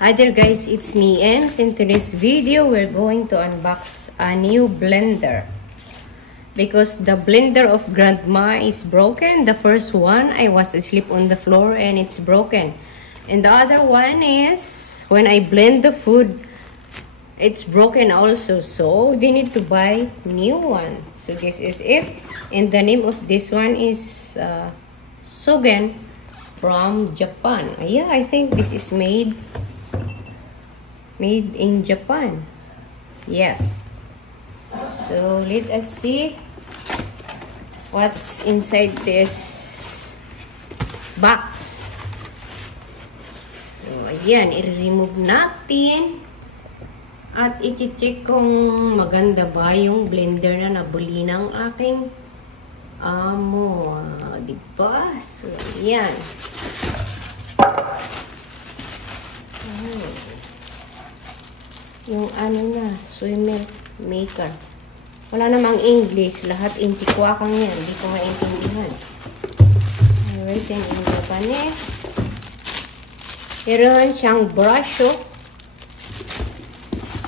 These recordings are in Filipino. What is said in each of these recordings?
Hi there guys, it's me Ems. In today's video, we're going to unbox a new blender. Because the blender of Grandma is broken. The first one, I was asleep on the floor and it's broken. And the other one is, when I blend the food, it's broken also. So, they need to buy new one. So, this is it. And the name of this one is Sogen from Japan. Yeah, I think this is made in Japan. Yes. So let us see what's inside this box. So ayan, i-remove natin at i-check kung maganda ba yung blender na nabuli ng aking amo. Diba? So ayan. Yung ano na, swimmer maker. Wala namang English. Lahat in Chihuahuan yan. Hindi ko maintindihan. Written in Japanese. Meron siyang brush.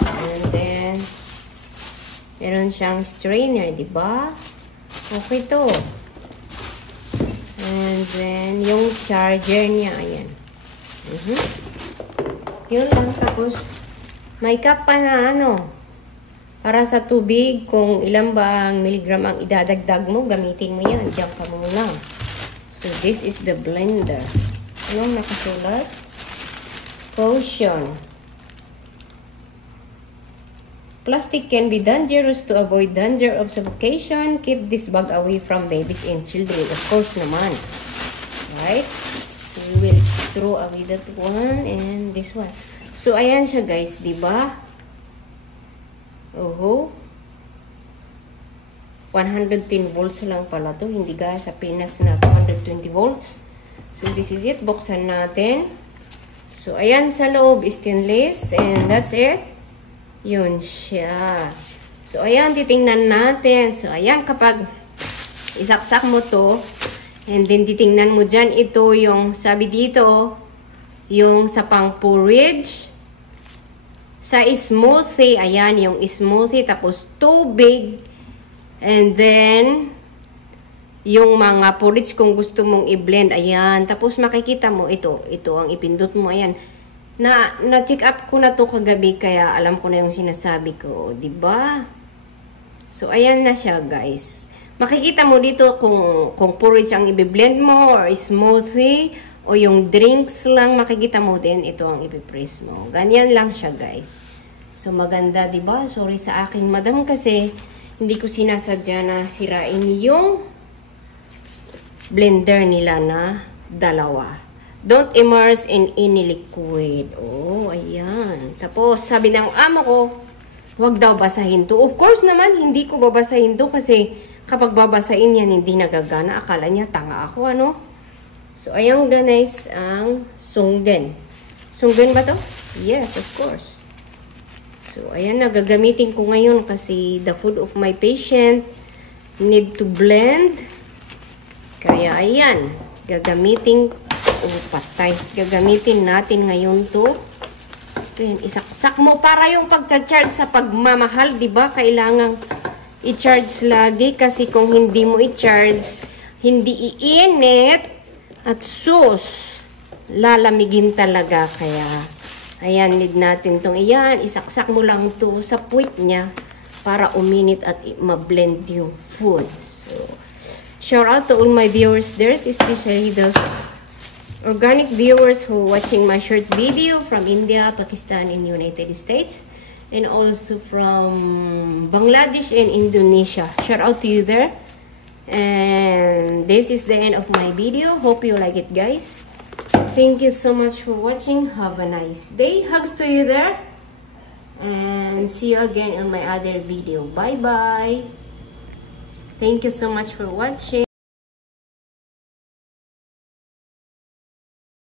And then, meron siyang strainer. Diba? Okay to. And then, yung charger niya. Ayan. Yun lang. Tapos, may cup pa na ano, para sa tubig, kung ilan ba ang miligram ang idadagdag mo, gamitin mo yan. Diyan ka muna. So, this is the blender. Anong nakasulat? Caution. Plastic can be dangerous. To avoid danger of suffocation, keep this bag away from babies and children. Of course naman. Right? So, we will throw away that one and this one. So, ayan siya guys, diba? Oho. 110 volts lang pala to. Hindi gaya sa Pinas na 220 volts. So, this is it. Buksan natin. So, ayan sa loob, stainless. And that's it. Yun siya. So, ayan, titingnan natin. So, ayan, kapag isaksak mo to, and then titingnan mo dyan, ito yung sabi dito, yung sa pang porridge. Sa smoothie, ayan, yung smoothie, tapos tubig, and then, yung mga porridge kung gusto mong i-blend, ayan, tapos makikita mo, ito ang ipindot mo, ayan, na-check up ko na to kagabi, kaya alam ko na yung sinasabi ko, diba? So, ayan na siya, guys. Makikita mo dito kung porridge ang i-blend mo, or smoothie, o yung drinks lang, makikita mo din, ito ang ipipress mo. Ganyan lang siya, guys. So, maganda, diba? Sorry sa aking madam kasi hindi ko sinasadya na sirain yung blender nila na dalawa. Don't immerse in any liquid. Oh, ayan. Tapos, sabi ng amo ko, huwag daw basahin to. Of course naman, hindi ko babasahin to kasi kapag babasahin yan, hindi nagagana. Akala niya, tanga ako, ano? So, ayan guys, ang Sogen. Sogen ba to? Yes, of course. So, ayan na, gagamitin ko ngayon kasi the food of my patient need to blend. Kaya, ayan, gagamitin, patay. Gagamitin natin ngayon to. Ayan, isaksak mo para yung pagcha-charge sa pagmamahal, diba? Kailangang i-charge lagi kasi kung hindi mo i-charge, hindi iinit. At sus, lalamigin talaga. Kaya, ayan, need natin itong iyan. Isaksak mo lang to sa puwit niya para uminit at ma-blend yung food. So, shout out to all my viewers there, especially those organic viewers who watching my short video from India, Pakistan, and United States. And also from Bangladesh and Indonesia. Shout out to you there. And this is the end of my video. Hope you like it, guys. Thank you so much for watching. Have a nice day. Hugs to you there. And see you again on my other video. Bye bye. Thank you so much for watching.